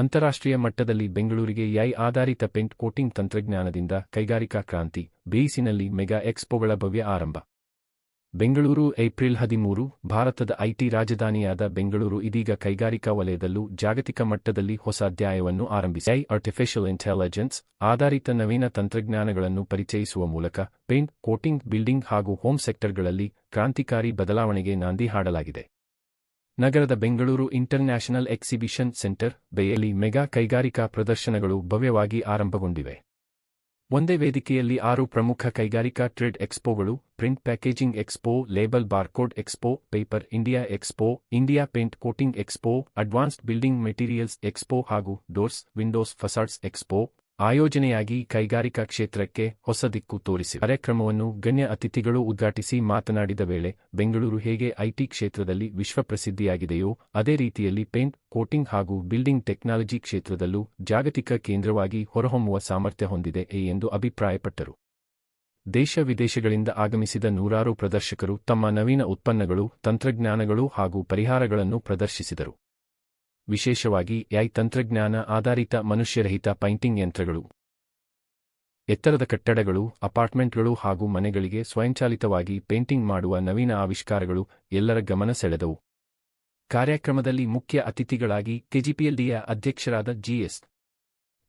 ಅಂತಾರಾಷ್ಟ್ರೀಯ ಮಟ್ಟದಲ್ಲಿ ಬೆಂಗಳೂರಿಗೆ ಎಐ ಆಧಾರಿತ ಪೇಂಟ್ ಕೋಟಿಂಗ್ ತಂತ್ರಜ್ಞಾನದಿಂದ ಕೈಗಾರಿಕಾ ಕ್ರಾಂತಿ. ಬೇಯಿಸಿನಲ್ಲಿ ಮೆಗಾ ಎಕ್ಸ್ಪೋಗಳ ಭವ್ಯ ಆರಂಭ. ಬೆಂಗಳೂರು ಏಪ್ರಿಲ್ 13. ಭಾರತದ ಐಟಿ ರಾಜಧಾನಿಯಾದ ಬೆಂಗಳೂರು ಇದೀಗ ಕೈಗಾರಿಕಾ ವಲಯದಲ್ಲೂ ಜಾಗತಿಕ ಮಟ್ಟದಲ್ಲಿ ಹೊಸ ಅಧ್ಯಾಯವನ್ನು ಆರಂಭಿಸಿ ಆರ್ಟಿಫಿಷಿಯಲ್ ಇಂಟೆಲಿಜೆನ್ಸ್ ಆಧಾರಿತ ನವೀನ ತಂತ್ರಜ್ಞಾನಗಳನ್ನು ಪರಿಚಯಿಸುವ ಮೂಲಕ ಪೇಂಟ್, ಕೋಟಿಂಗ್, ಬಿಲ್ಡಿಂಗ್ ಹಾಗೂ ಹೋಮ್ ಸೆಕ್ಟರ್ಗಳಲ್ಲಿ ಕ್ರಾಂತಿಕಾರಿ ಬದಲಾವಣೆಗೆ ನಾಂದಿ ಹಾಡಲಾಗಿದೆ. ನಗರದ ಬೆಂಗಳೂರು ಇಂಟರ್ನ್ಯಾಷನಲ್ ಎಕ್ಸಿಬಿಷನ್ ಸೆಂಟರ್ ಬೆಯಲ್ಲಿ ಮೆಗಾ ಕೈಗಾರಿಕಾ ಪ್ರದರ್ಶನಗಳು ಭವ್ಯವಾಗಿ ಆರಂಭಗೊಂಡಿವೆ. ಒಂದೇ ವೇದಿಕೆಯಲ್ಲಿ 6 ಪ್ರಮುಖ ಕೈಗಾರಿಕಾ ಟ್ರೇಡ್ ಎಕ್ಸ್ಪೋಗಳು: print packaging expo, label barcode expo, paper India expo, India paint coating expo, advanced building materials expo ಹಾಗೂ ಡೋರ್ಸ್, ವಿಂಡೋಸ್, ಫಸಾಡ್ಸ್ ಎಕ್ಸ್ಪೋ ಆಯೋಜನೆಯಾಗಿ ಕೈಗಾರಿಕಾ ಕ್ಷೇತ್ರಕ್ಕೆ ಹೊಸ ದಿಕ್ಕು ತೋರಿಸಿವೆ. ಕಾರ್ಯಕ್ರಮವನ್ನು ಗಣ್ಯ ಅತಿಥಿಗಳು ಉದ್ಘಾಟಿಸಿ ಮಾತನಾಡಿದ ವೇಳೆ, ಬೆಂಗಳೂರು ಹೇಗೆ ಐಟಿ ಕ್ಷೇತ್ರದಲ್ಲಿ ವಿಶ್ವಪ್ರಸಿದ್ಧಿಯಾಗಿದೆಯೋ ಅದೇ ರೀತಿಯಲ್ಲಿ ಪೇಂಟ್, ಕೋಟಿಂಗ್ ಹಾಗೂ ಬಿಲ್ಡಿಂಗ್ ಟೆಕ್ನಾಲಜಿ ಕ್ಷೇತ್ರದಲ್ಲೂ ಜಾಗತಿಕ ಕೇಂದ್ರವಾಗಿ ಹೊರಹೊಮ್ಮುವ ಸಾಮರ್ಥ್ಯ ಹೊಂದಿದೆ ಎಂದು ಅಭಿಪ್ರಾಯಪಟ್ಟರು. ದೇಶ ವಿದೇಶಗಳಿಂದ ಆಗಮಿಸಿದ ನೂರಾರು ಪ್ರದರ್ಶಕರು ತಮ್ಮ ನವೀನ ಉತ್ಪನ್ನಗಳು, ತಂತ್ರಜ್ಞಾನಗಳು ಹಾಗೂ ಪರಿಹಾರಗಳನ್ನು ಪ್ರದರ್ಶಿಸಿದರು. ವಿಶೇಷವಾಗಿ ಎಐ ತಂತ್ರಜ್ಞಾನ ಆಧಾರಿತ ಮನುಷ್ಯರಹಿತ ಪೈಂಟಿಂಗ್ ಯಂತ್ರಗಳು, ಎತ್ತರದ ಕಟ್ಟಡಗಳು, ಅಪಾರ್ಟ್ಮೆಂಟ್ಗಳು ಹಾಗೂ ಮನೆಗಳಿಗೆ ಸ್ವಯಂಚಾಲಿತವಾಗಿ ಪೇಂಟಿಂಗ್ ಮಾಡುವ ನವೀನ ಆವಿಷ್ಕಾರಗಳು ಎಲ್ಲರ ಗಮನ ಸೆಳೆದವು. ಕಾರ್ಯಕ್ರಮದಲ್ಲಿ ಮುಖ್ಯ ಅತಿಥಿಗಳಾಗಿ ಕೆಜಿಪಿಎಲ್ಡಿಯ ಅಧ್ಯಕ್ಷರಾದ ಜಿಎಸ್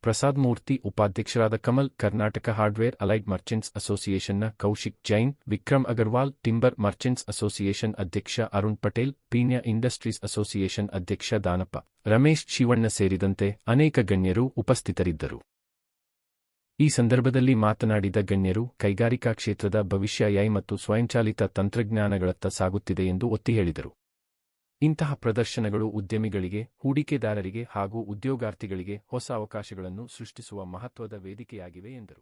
ಪ್ರಸಾದ್ ಮೂರ್ತಿ, ಉಪಾಧ್ಯಕ್ಷರಾದ Kamal, Karnataka hardware allied merchants ಅಸೋಸಿಯೇಷನ್ನ Kaushik Jain, Vikram Agarwal, timber merchants association ಅಧ್ಯಕ್ಷ ಅರುಣ್ ಪಟೇಲ್, ಪೀಣ್ಯ ಇಂಡಸ್ಟ್ರೀಸ್ ಅಸೋಸಿಯೇಷನ್ ಅಧ್ಯಕ್ಷ ದಾನಪ್ಪ, ರಮೇಶ್ ಶಿವಣ್ಣ ಸೇರಿದಂತೆ ಅನೇಕ ಗಣ್ಯರು ಉಪಸ್ಥಿತರಿದ್ದರು. ಈ ಸಂದರ್ಭದಲ್ಲಿ ಮಾತನಾಡಿದ ಗಣ್ಯರು, ಕೈಗಾರಿಕಾ ಕ್ಷೇತ್ರದ ಭವಿಷ್ಯ ಎಐ ಮತ್ತು ಸ್ವಯಂಚಾಲಿತ ತಂತ್ರಜ್ಞಾನಗಳತ್ತ ಸಾಗುತ್ತಿದೆ ಎಂದು ಒತ್ತಿ ಹೇಳಿದರು. ಇಂತಹ ಪ್ರದರ್ಶನಗಳು ಉದ್ಯಮಿಗಳಿಗೆ, ಹೂಡಿಕೆದಾರರಿಗೆ ಹಾಗೂ ಉದ್ಯೋಗಾರ್ಥಿಗಳಿಗೆ ಹೊಸ ಅವಕಾಶಗಳನ್ನು ಸೃಷ್ಟಿಸುವ ಮಹತ್ವದ ವೇದಿಕೆಯಾಗಿವೆ ಎಂದರು.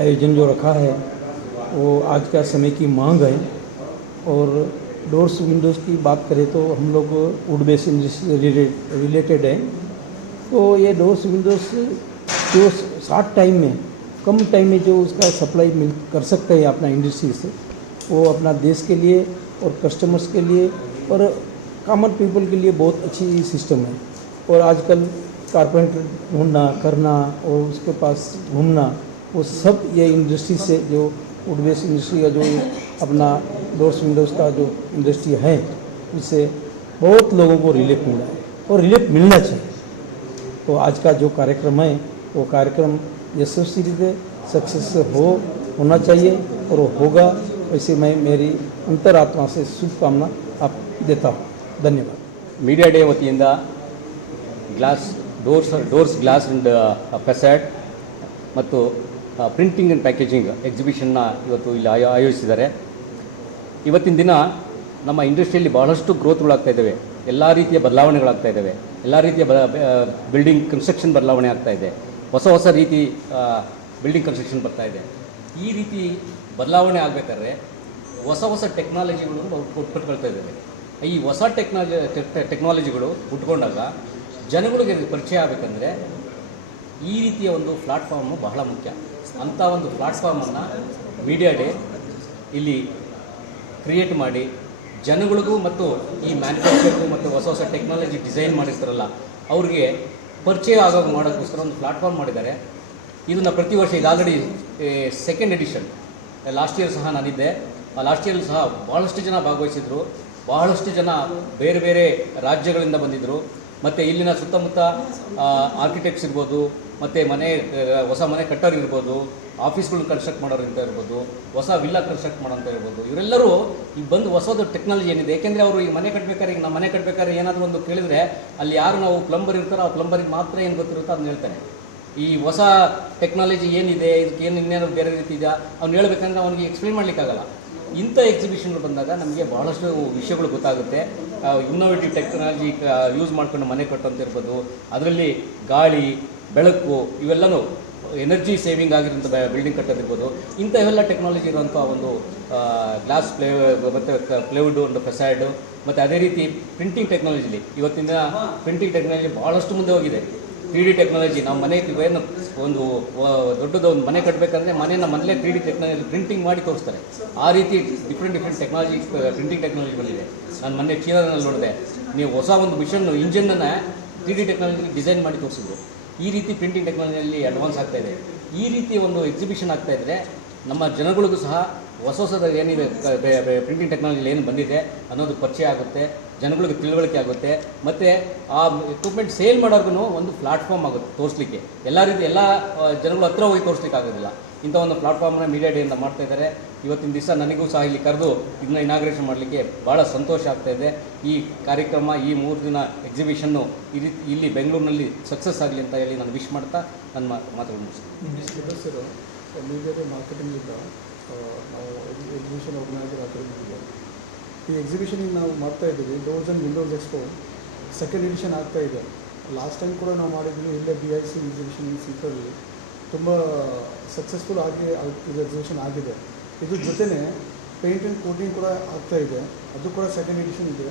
आयोजन जो रखा है वो आज का समय की मांग है। और डोर्स विंडोज़ की बात करें तो हम लोग वुड बेस इंडस्ट्री रिलेटेड है। तो ये डोर्स विंडोज़ जो शॉर्ट टाइम में, कम टाइम में जो उसका सप्लाई कर सकते हैं अपना इंडस्ट्री से, वो अपना देश के लिए और कस्टमर्स के लिए और कॉमन पीपल के लिए बहुत अच्छी सिस्टम है। और आजकल कारपेंटर ढूंढना करना और उसके पास घूमना, वो सब ये इंडस्ट्री से, जो वुड बेस इंडस्ट्री का जो अपना डोर्स विंडोज़ का जो इंडस्ट्री है, उससे बहुत लोगों को रिलीफ मिला है और रिलीफ मिलना चाहिए। तो आज का जो कार्यक्रम है वो कार्यक्रम यशस्वी रीते सक्सेस होना चाहिए और वो होगा। वैसे मैं मेरी अंतरात्मा से शुभकामना आप देता हूँ। धन्यवाद। मीडिया डे वतीन डोर्स ग्लास अंड ಫೆಸಾಡ್ ಮತ್ತು ಪ್ರಿಂಟಿಂಗ್ ಆ್ಯಂಡ್ ಪ್ಯಾಕೇಜಿಂಗ್ ಎಕ್ಸಿಬಿಷನ್ನ ಇವತ್ತು ಇಲ್ಲಿ ಆಯೋಜಿಸಿದ್ದಾರೆ. ಇವತ್ತಿನ ದಿನ ನಮ್ಮ ಇಂಡಸ್ಟ್ರಿಯಲ್ಲಿ ಬಹಳಷ್ಟು ಗ್ರೋತ್ಗಳಾಗ್ತಾ ಇದ್ದಾವೆ, ಎಲ್ಲ ರೀತಿಯ ಬದಲಾವಣೆಗಳಾಗ್ತಾ ಇದ್ದಾವೆ, ಎಲ್ಲ ರೀತಿಯ ಬಿಲ್ಡಿಂಗ್ ಕನ್ಸ್ಟ್ರಕ್ಷನ್ ಬದಲಾವಣೆ ಆಗ್ತಾ ಇದೆ, ಹೊಸ ರೀತಿ ಬಿಲ್ಡಿಂಗ್ ಕನ್ಸ್ಟ್ರಕ್ಷನ್ ಬರ್ತಾ ಇದೆ. ಈ ರೀತಿ ಬದಲಾವಣೆ ಆಗಬೇಕಾದ್ರೆ ಹೊಸ ಟೆಕ್ನಾಲಜಿಗಳು ಹುಟ್ಕೊಳ್ತಾ ಇದ್ದಾವೆ. ಈ ಹೊಸ ಟೆಕ್ನಾಲಜಿಗಳು ಹುಟ್ಕೊಂಡಾಗ ಜನಗಳಿಗೆ ಪರಿಚಯ ಆಗಬೇಕಂದ್ರೆ ಈ ರೀತಿಯ ಒಂದು ಪ್ಲಾಟ್ಫಾರ್ಮು ಬಹಳ ಮುಖ್ಯ. ಅಂಥ ಒಂದು ಪ್ಲಾಟ್ಫಾರ್ಮನ್ನು ಮೀಡಿಯಾ ಡೇ ಇಲ್ಲಿ ಕ್ರಿಯೇಟ್ ಮಾಡಿ ಜನಗಳಿಗೂ ಮತ್ತು ಈ ಮ್ಯಾನುಫ್ಯಾಕ್ಚರ್ಗೂ ಮತ್ತು ಹೊಸ ಟೆಕ್ನಾಲಜಿ ಡಿಸೈನ್ ಮಾಡಿರ್ತಾರಲ್ಲ ಅವ್ರಿಗೆ ಪರಿಚಯ ಆಗೋದು ಮಾಡೋಕ್ಕೋಸ್ಕರ ಒಂದು ಪ್ಲಾಟ್ಫಾರ್ಮ್ ಮಾಡಿದ್ದಾರೆ. ಇದನ್ನು ಪ್ರತಿ ವರ್ಷ ಇದು already second edition. Last year ಸಹ ನಾನಿದ್ದೆ. ಲಾಸ್ಟ್ ಇಯರ್ ಸಹ ಭಾಳಷ್ಟು ಜನ ಭಾಗವಹಿಸಿದರು, ಬಹಳಷ್ಟು ಜನ ಬೇರೆ ಬೇರೆ ರಾಜ್ಯಗಳಿಂದ ಬಂದಿದ್ದರು. ಮತ್ತು ಇಲ್ಲಿನ ಸುತ್ತಮುತ್ತ ಆರ್ಕಿಟೆಕ್ಟ್ಸ್ ಇರ್ಬೋದು, ಮತ್ತು ಹೊಸ ಮನೆ ಕಟ್ಟೋರು ಇರ್ಬೋದು, ಆಫೀಸ್ಗಳು ಕನ್ಸ್ಟ್ರಕ್ಟ್ ಮಾಡೋರು ಅಂತ ಇರ್ಬೋದು, ಹೊಸ ವಿಲ್ಲಾ ಕನ್ಸ್ಟ್ರಕ್ಟ್ ಮಾಡೋಂಥ ಇರ್ಬೋದು, ಇವರೆಲ್ಲರೂ ಈಗ ಬಂದು ಹೊಸದು ಟೆಕ್ನಾಲಜಿ ಏನಿದೆ. ಏಕೆಂದರೆ ಅವರು ಈಗ ಮನೆ ಕಟ್ಟಬೇಕಾದ್ರೆ, ಈಗ ನಮ್ಮ ಮನೆ ಕಟ್ಟಬೇಕಾದ್ರೆ ಏನಾದರೂ ಒಂದು ಕೇಳಿದರೆ ಅಲ್ಲಿ ಯಾರು ನಾವು ಪ್ಲಂಬರ್ ಇರ್ತಾರೋ ಆ ಪ್ಲಂಬರಿಗೆ ಮಾತ್ರ ಏನು ಗೊತ್ತಿರುತ್ತೋ ಅದನ್ನ ಹೇಳ್ತಾನೆ. ಈ ಹೊಸ ಟೆಕ್ನಾಲಜಿ ಏನಿದೆ, ಇದಕ್ಕೆ ಏನು ಇನ್ನೇನು ಬೇರೆ ರೀತಿ ಇದೆ ಅವ್ನು ಹೇಳ್ಬೇಕಂದ್ರೆ ಅವನಿಗೆ ಎಕ್ಸ್ಪ್ಲೇನ್ ಮಾಡಲಿಕ್ಕಾಗಲ್ಲ. ಇಂಥ ಎಕ್ಸಿಬಿಷನ್ಗಳು ಬಂದಾಗ ನಮಗೆ ಬಹಳಷ್ಟು ವಿಷಯಗಳು ಗೊತ್ತಾಗುತ್ತೆ. ಇನ್ನೋವೇಟಿವ್ ಟೆಕ್ನಾಲಜಿ ಯೂಸ್ ಮಾಡ್ಕೊಂಡು ಮನೆ ಕಟ್ಟೋಂತಿರ್ಬೋದು, ಅದರಲ್ಲಿ ಗಾಳಿ ಬೆಳಕು ಇವೆಲ್ಲನೂ ಎನರ್ಜಿ ಸೇವಿಂಗ್ ಆಗಿರೋಂಥ ಬಿಲ್ಡಿಂಗ್ ಕಟ್ಟೋದಿರ್ಬೋದು, ಇಂಥವೆಲ್ಲ ಟೆಕ್ನಾಲಜಿ ಇರುವಂಥ ಒಂದು ಗ್ಲಾಸ್ ಮತ್ತು ಪ್ಲೇವುಡ್ ಒಂದು ಫೆಸಾಡು, ಮತ್ತು ಅದೇ ರೀತಿ ಪ್ರಿಂಟಿಂಗ್ ಟೆಕ್ನಾಲಜಿಲಿ ಇವತ್ತಿನ ಪ್ರಿಂಟಿಂಗ್ ಟೆಕ್ನಾಲಜಿ ಭಾಳಷ್ಟು ಮುಂದೆ ಹೋಗಿದೆ. 3D ಟೆಕ್ನಾಲಜಿ ನಾವು ಮನೆ ಏನು ಒಂದು ದೊಡ್ಡದು ಒಂದು ಮನೆ ಕಟ್ಟಬೇಕಂದ್ರೆ ಮನೇಲೆ 3D ಟೆಕ್ನಾಲಜಿ ಪ್ರಿಂಟಿಂಗ್ ಮಾಡಿ ತೋರಿಸ್ತಾರೆ. ಆ ರೀತಿ ಡಿಫ್ರೆಂಟ್ ಟೆಕ್ನಾಲಜಿ ಪ್ರಿಂಟಿಂಗ್ ಟೆಕ್ನಾಲಜಿ ಬಂದಿದೆ. ನಾನು ಮೊನ್ನೆ ಚೀನಾದಲ್ಲಿ ನೋಡಿದೆ, ನೀವು ಹೊಸ ಒಂದು ಮಿಷನ್ ಇಂಜಿನನ್ನು 3D ಟೆಕ್ನಾಲಜಿ ಡಿಸೈನ್ ಮಾಡಿ ತೋರಿಸಿದ್ರು. ಈ ರೀತಿ ಪ್ರಿಂಟಿಂಗ್ ಟೆಕ್ನಾಲಜಿಯಲ್ಲಿ ಅಡ್ವಾನ್ಸ್ ಆಗ್ತಾಯಿದೆ. ಈ ರೀತಿ ಒಂದು ಎಕ್ಸಿಬಿಷನ್ ಆಗ್ತಾಯಿದ್ರೆ ನಮ್ಮ ಜನಗಳಿಗೂ ಸಹ ಹೊಸದು ಏನಿದೆ ಪ್ರಿಂಟಿಂಗ್ ಟೆಕ್ನಾಲಜಿಲಿ ಏನು ಬಂದಿದೆ ಅನ್ನೋದು ಪರಿಚಯ ಆಗುತ್ತೆ, ಜನಗಳಿಗೆ ತಿಳುವಳಿಕೆ ಆಗುತ್ತೆ, ಮತ್ತು ಆ ಎಕ್ವಿಪ್ಮೆಂಟ್ ಸೇಲ್ ಮಾಡೋರ್ಗು ಒಂದು ಪ್ಲಾಟ್ಫಾರ್ಮ್ ಆಗುತ್ತೆ ತೋರಿಸ್ಲಿಕ್ಕೆ. ಎಲ್ಲ ಜನಗಳು ಹತ್ರ ಹೋಗಿ ತೋರಿಸ್ಲಿಕ್ಕೆ ಆಗೋದಿಲ್ಲ. ಇಂಥ ಒಂದು ಪ್ಲಾಟ್ಫಾರ್ಮ್ನ ಮೀಡಿಯಾ ಡೇಯಿಂದ ಮಾಡ್ತಾಯಿದ್ದಾರೆ. ಇವತ್ತಿನ ದಿವಸ ನನಗೂ ಸಹ ಇಲ್ಲಿ ಕರೆದು ಇದನ್ನ ಇನಾಗ್ರೇಷನ್ ಮಾಡಲಿಕ್ಕೆ ಭಾಳ ಸಂತೋಷ ಆಗ್ತಾಯಿದೆ. ಈ ಕಾರ್ಯಕ್ರಮ, ಈ 3 ದಿನ ಎಕ್ಸಿಬಿಷನ್ನು ಈ ರೀತಿ ಇಲ್ಲಿ ಬೆಂಗಳೂರಿನಲ್ಲಿ ಸಕ್ಸಸ್ ಆಗಲಿ ಅಂತ ಹೇಳಿ ನಾನು ವಿಶ್ ಮಾಡ್ತಾ ನನ್ನ ಮಾತುಗಳು ಮುಗಿಸ್ತೀನಿ. ಸರ್, ಮೀಡಿಯಾದ ಮಾರ್ಕೆಟಿಂಗಿಂದ ನಾವು ಎಕ್ಸಿಬಿಷನ್ ಆರ್ಗನೈಸರ್ ಆಗಿದ್ದೀವಿ. ಈ ಎಕ್ಸಿಬಿಷನಿಗೆ ನಾವು ಮಾಡ್ತಾ ಇದ್ದೀವಿ. Doors and windows expo second edition ಆಗ್ತಾ ಇದೆ. ಲಾಸ್ಟ್ ಟೈಮ್ ಕೂಡ ನಾವು ಮಾಡಿದ್ವಿ ಇಲ್ಲೇ BIC ಎಕ್ಸಿಬಿಷನ್ ಸೀಟಲ್ಲಿ. ತುಂಬ ಸಕ್ಸಸ್ಫುಲ್ ಆಗಿ ಇದು ಎಕ್ಸಿಬಿಷನ್ ಆಗಿದೆ. ಇದ್ರ ಜೊತೆನೇ ಪೇಂಟ್ ಆ್ಯಂಡ್ ಕೋಟಿಂಗ್ ಕೂಡ ಆಗ್ತಾ ಇದೆ, ಅದು ಕೂಡ ಸೆಕೆಂಡ್ ಎಡಿಷನ್ ಇದೆ.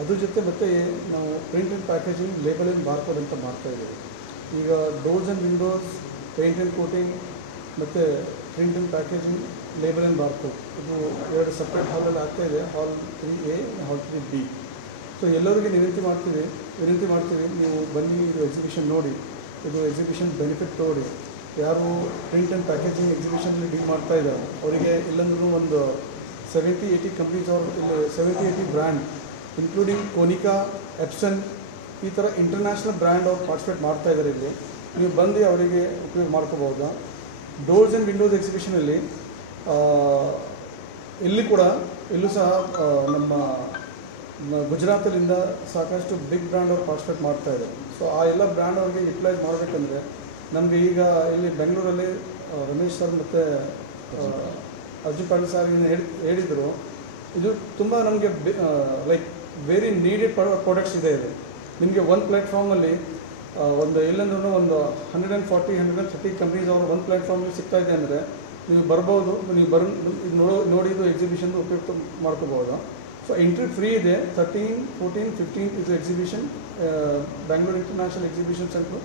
ಅದ್ರ ಜೊತೆ ಮತ್ತು ನಾವು print and packaging, label and barcode ಅಂತ ಮಾಡ್ತಾಯಿದ್ದೀವಿ. ಈಗ doors and windows, paint and coating ಮತ್ತು print and packaging, label and barcode ಇದು 2 ಸಪ್ರೇಟ್ ಹಾಲಲ್ಲಿ ಆಗ್ತಾಯಿದೆ. ಹಾಲ್ 3A, ಹಾಲ್ 3B. ಸೊ ಎಲ್ಲರಿಗೆ ವಿನಂತಿ ಮಾಡ್ತೀವಿ, ನೀವು ಬನ್ನಿ, ಇದು ಎಕ್ಸಿಬಿಷನ್ ನೋಡಿ, ಇದು ಎಕ್ಸಿಬಿಷನ್ ಬೆನಿಫಿಟ್ ನೋಡಿ. ಯಾರು ಪ್ರಿಂಟ್ ಆ್ಯಂಡ್ ಪ್ಯಾಕೇಜಿಂಗ್ ಎಕ್ಸಿಬಿಷನಲ್ಲಿ ಡೀಲ್ ಮಾಡ್ತಾ ಇದ್ದಾರೆ ಅವರಿಗೆ ಇಲ್ಲಂದ್ರೂ ಒಂದು 70-80 ಕಂಪ್ನೀಸ್ ಅವ್ರು ಇಲ್ಲಿ 70-80 ಬ್ರ್ಯಾಂಡ್ ಇನ್ಕ್ಲೂಡಿಂಗ್ ಕೋನಿಕಾ, ಎಪ್ಸನ್ ಈ ಥರ ಇಂಟರ್ನ್ಯಾಷನಲ್ ಬ್ರ್ಯಾಂಡ್ ಅವ್ರು ಪಾರ್ಟಿಸಿಪೇಟ್ ಮಾಡ್ತಾ ಇದ್ದಾರೆ. ಇಲ್ಲಿ ನೀವು ಬಂದು ಅವರಿಗೆ ಉಪಯೋಗ ಮಾಡ್ಕೋಬೋದಾ. ಡೋರ್ಸ್ ಆ್ಯಂಡ್ ವಿಂಡೋಸ್ ಎಕ್ಸಿಬಿಷನಲ್ಲಿ ಇಲ್ಲೂ ಸಹ ನಮ್ಮ ಗುಜರಾತಲ್ಲಿಂದ ಸಾಕಷ್ಟು ಬಿಗ್ ಬ್ರ್ಯಾಂಡ್ ಅವ್ರು ಪಾರ್ಟಿಸಿಪೇಟ್ ಮಾಡ್ತಾಯಿದ್ದಾರೆ. ಸೊ ಆ ಎಲ್ಲ ಬ್ರ್ಯಾಂಡ್ ಅವ್ರಿಗೆ ಯುಟಿಲೈಸ್ ಮಾಡಬೇಕಂದ್ರೆ ನಮಗೆ ಈಗ ಇಲ್ಲಿ ಬೆಂಗಳೂರಲ್ಲಿ ರಮೇಶ್ ಸರ್ ಮತ್ತು ಅರ್ಜುನ್ ಪಾಟೀಲ್ ಸರ್ ಹೇಳಿದರು, ಇದು ತುಂಬ ನಮಗೆ ಲೈಕ್ ವೆರಿ ನೀಡೆಡ್ ಪ್ರಾಡಕ್ಟ್ಸ್ ಇದೆ. ಇದು ನಿಮಗೆ ಒಂದು ಪ್ಲ್ಯಾಟ್ಫಾರ್ಮಲ್ಲಿ ಒಂದು ಎಲ್ಲಂದ್ರೂ ಒಂದು 140-130 ಕಂಪ್ನೀಸ್ ಅವರು ಒಂದು ಪ್ಲ್ಯಾಟ್ಫಾರ್ಮಲ್ಲಿ ಸಿಗ್ತಾ ಇದೆ ಅಂದರೆ ನೀವು ಬರ್ಬೋದು. ನೀವು ನೋಡಿದ್ದು ಎಕ್ಸಿಬಿಷನ್ ಉಪಯುಕ್ತ ಮಾಡ್ಕೋಬೋದು. ಸೊ ಎಂಟ್ರಿ ಫ್ರೀ ಇದೆ. 13, 14, 15 ಇದು exhibition Bengaluru international exhibition centre,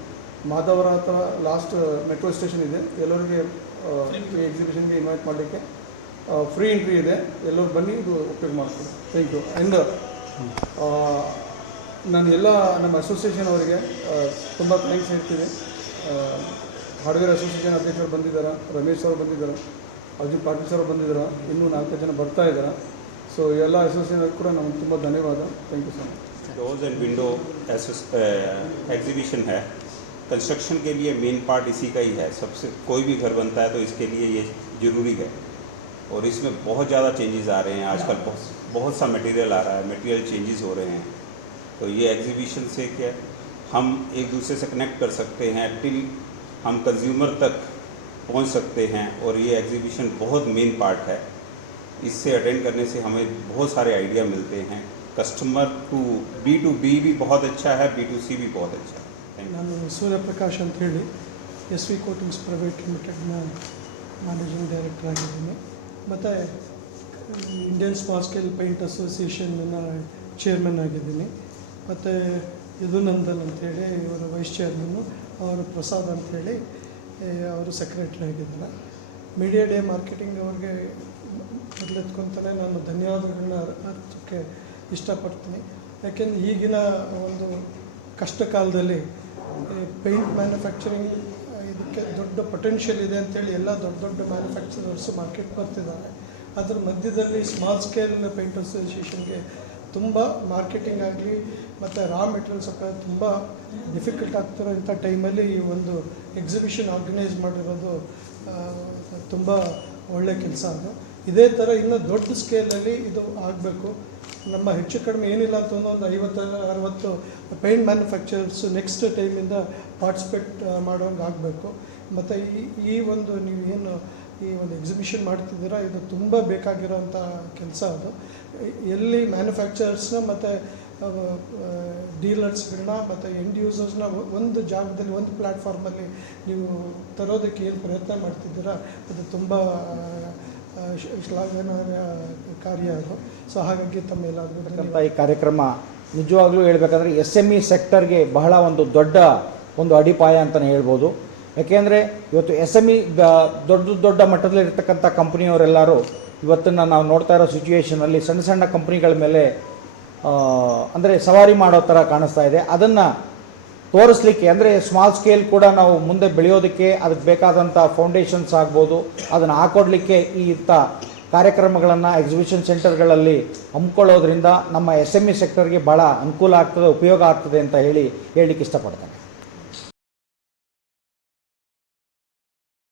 Madavara ಹತ್ರ ಲಾಸ್ಟ್ ಮೆಟ್ರೋ ಸ್ಟೇಷನ್ ಇದೆ. ಎಲ್ಲರಿಗೆ ಈ ಎಕ್ಸಿಬಿಷನ್ಗೆ ಇನ್ವೈಟ್ ಮಾಡಲಿಕ್ಕೆ ಫ್ರೀ ಎಂಟ್ರಿ ಇದೆ. ಎಲ್ಲರೂ ಬನ್ನಿ, ಇದು ಉಪಯೋಗ ಮಾಡ್ತೀನಿ. Thank you. ಆ್ಯಂಡ್ ನಾನು ಎಲ್ಲ ನಮ್ಮ ಅಸೋಸಿಯೇಷನ್ ಅವರಿಗೆ ತುಂಬ ಥ್ಯಾಂಕ್ಸ್ ಹೇಳ್ತೀನಿ. ಹಾರ್ಡ್ವೇರ್ ಅಸೋಸಿಯೇಷನ್ ಅಧ್ಯಕ್ಷರು ಬಂದಿದ್ದಾರೆ, ರಮೇಶ್ ಅವರು ಬಂದಿದ್ದಾರೆ, ಅರ್ಜುನ್ ಪಾಟೀಲ್ ಸರ್ ಬಂದಿದ್ದಾರೆ, ಇನ್ನೂ 4 ಜನ ಬರ್ತಾ ಇದ್ದಾರೆ. ಸೊ ಎಲ್ಲ ಅಸೋಸಿಯೇಷನ್ ಕೂಡ ನಮಗೆ ತುಂಬ ಧನ್ಯವಾದ. Thank you sir. Doors and window exhibition है। कंस्ट्रक्शन के लिए मेन पार्ट इसी का ही है। सबसे कोई भी घर बनता है तो इसके लिए ये ज़रूरी है, और इसमें बहुत ज़्यादा चेंजेस आ रहे हैं आजकल। बहुत सा मटेरियल आ रहा है, मटेरियल चेंजेस हो रहे हैं। तो ये एग्जीबिशन से क्या हम एक दूसरे से कनेक्ट कर सकते हैं, टिल हम कंज्यूमर तक पहुंच सकते हैं। और ये एग्जीबिशन बहुत मेन पार्ट है। इससे अटेंड करने से हमें बहुत सारे आइडिया मिलते हैं। कस्टमर टू B2B भी बहुत अच्छा है, B2C भी बहुत अच्छा है। ನಾನು ಸೂರ್ಯಪ್ರಕಾಶ್ ಅಂತ ಹೇಳಿ SV ಕೋಟಿಂಗ್ಸ್ ಪ್ರೈವೇಟ್ ಲಿಮಿಟೆಡ್ನ ಮ್ಯಾನೇಜಿಂಗ್ ಡೈರೆಕ್ಟರ್ ಆಗಿದ್ದೀನಿ. ಮತ್ತು ಇಂಡಿಯನ್ ಸ್ಮಾಲ್ ಸ್ಕೇಲ್ ಪೇಂಟ್ ಅಸೋಸಿಯೇಷನ್ನ ಚೇರ್ಮನ್ ಆಗಿದ್ದೀನಿ. ಮತ್ತು ಯದುನಂದನ್ ಅಂಥೇಳಿ ಇವರು ವೈಸ್ ಚೇರ್ಮನ್ನು, ಅವರು ಪ್ರಸಾದ್ ಅಂಥೇಳಿ ಅವರು ಸೆಕ್ರೆಟರಿ ಆಗಿದ್ದಾರೆ. ಮೀಡಿಯಾ ಡೇ ಮಾರ್ಕೆಟಿಂಗ್ ಅವ್ರಿಗೆ ಮೊದಲೆತ್ಕೊತಾನೆ ನಾನು ಧನ್ಯವಾದಗಳನ್ನ ಅರ್ಥಕ್ಕೆ ಇಷ್ಟಪಡ್ತೀನಿ. ಯಾಕೆಂದರೆ ಈಗಿನ ಒಂದು ಕಷ್ಟ ಕಾಲದಲ್ಲಿ ಪೇಂಟ್ ಮ್ಯಾನುಫ್ಯಾಕ್ಚರಿಂಗ್ ಇದಕ್ಕೆ ದೊಡ್ಡ ಪೊಟೆನ್ಷಿಯಲ್ ಇದೆ ಅಂಥೇಳಿ ಎಲ್ಲ ದೊಡ್ಡ ದೊಡ್ಡ ಮ್ಯಾನುಫ್ಯಾಕ್ಚರರ್ಸ್ ಮಾರ್ಕೆಟ್ ಬರ್ತಿದ್ದಾರೆ. ಅದ್ರ ಮಧ್ಯದಲ್ಲಿ ಸ್ಮಾಲ್ ಸ್ಕೇಲ್ ಪೇಂಟ್ ಅಸೋಸಿಯೇಷನ್ಗೆ ತುಂಬ ಮಾರ್ಕೆಟಿಂಗ್ ಆಗಲಿ ಮತ್ತು ರಾ ಮೆಟೀರಿಯಲ್ಸ್ ತುಂಬ ಡಿಫಿಕಲ್ಟ್ ಆಗ್ತಿರೋ ಇಂಥ ಟೈಮಲ್ಲಿ ಈ ಒಂದು ಎಕ್ಸಿಬಿಷನ್ ಆರ್ಗನೈಸ್ ಮಾಡಿರೋದು ತುಂಬ ಒಳ್ಳೆಯ ಕೆಲಸ ಅದು. ಇದೇ ಥರ ಇನ್ನೂ ದೊಡ್ಡ ಸ್ಕೇಲಲ್ಲಿ ಇದು ಆಗಬೇಕು. ನಮ್ಮ ಹೆಚ್ಚು ಕಡಿಮೆ ಏನಿಲ್ಲ ಅಂತ ಒಂದು 50-60 ಪೇಂಟ್ ಮ್ಯಾನುಫ್ಯಾಕ್ಚರ್ಸ್ ನೆಕ್ಸ್ಟ್ ಟೈಮಿಂದ ಪಾರ್ಟಿಸಿಪೇಟ್ ಮಾಡೋಂಗೆ ಆಗಬೇಕು. ಮತ್ತು ಈ ಒಂದು ನೀವು ಏನು ಈ ಒಂದು ಎಕ್ಸಿಬಿಷನ್ ಮಾಡ್ತಿದ್ದೀರಾ, ಇದು ತುಂಬ ಬೇಕಾಗಿರೋಂಥ ಕೆಲಸ. ಅದು ಎಲ್ಲಿ ಮ್ಯಾನುಫ್ಯಾಕ್ಚರ್ಸ್ನ ಮತ್ತು ಡೀಲರ್ಸ್ಗಳನ್ನ ಮತ್ತು ಎಂಡ್ ಯೂಸರ್ಸ್ನ ಒಂದು ಜಾಗದಲ್ಲಿ ಒಂದು ಪ್ಲ್ಯಾಟ್ಫಾರ್ಮಲ್ಲಿ ನೀವು ತರೋದಕ್ಕೆ ಏನು ಪ್ರಯತ್ನ ಮಾಡ್ತಿದ್ದೀರಾ, ಅದು ತುಂಬ ಶ್ಲಾಘನೀಯ ಕಾರ್ಯ ಅದು. ಸೊ ಹಾಗಾಗಿ ತಮ್ಮೆಲ್ಲರಿಗೂ ಈ ಕಾರ್ಯಕ್ರಮ ನಿಜವಾಗ್ಲೂ ಹೇಳ್ಬೇಕಂದ್ರೆ SME ಸೆಕ್ಟರ್ಗೆ ಬಹಳ ಒಂದು ದೊಡ್ಡ ಒಂದು ಅಡಿಪಾಯ ಅಂತಲೇ ಹೇಳ್ಬೋದು. ಯಾಕೆಂದರೆ ಇವತ್ತು SME ದೊಡ್ಡ ಮಟ್ಟದಲ್ಲಿರ್ತಕ್ಕಂಥ ಕಂಪ್ನಿಯವರೆಲ್ಲರೂ ಇವತ್ತನ್ನು ನಾವು ನೋಡ್ತಾ ಇರೋ ಸಿಚುವೇಷನಲ್ಲಿ ಸಣ್ಣ ಸಣ್ಣ ಕಂಪ್ನಿಗಳ ಮೇಲೆ ಅಂದರೆ ಸವಾರಿ ಮಾಡೋ ಥರ ಕಾಣಿಸ್ತಾ ಇದೆ. ಅದನ್ನು ತೋರಿಸ್ಲಿಕ್ಕೆ ಅಂದರೆ ಸ್ಮಾಲ್ ಸ್ಕೇಲ್ ಕೂಡ ನಾವು ಮುಂದೆ ಬೆಳೆಯೋದಕ್ಕೆ ಅದಕ್ಕೆ ಬೇಕಾದಂಥ ಫೌಂಡೇಶನ್ಸ್ ಆಗ್ಬೋದು, ಅದನ್ನು ಹಾಕೊಡ್ಲಿಕ್ಕೆ ಈ ಇಂಥ ಕಾರ್ಯಕ್ರಮಗಳನ್ನು ಎಕ್ಸಿಬಿಷನ್ ಸೆಂಟರ್ಗಳಲ್ಲಿ ಹಮ್ಮಿಕೊಳ್ಳೋದ್ರಿಂದ ನಮ್ಮ SME ಸೆಕ್ಟರ್ಗೆ ಭಾಳ ಅನುಕೂಲ ಆಗ್ತದೆ, ಉಪಯೋಗ ಆಗ್ತದೆ ಅಂತ ಹೇಳಲಿಕ್ಕೆ ಇಷ್ಟಪಡ್ತೇನೆ.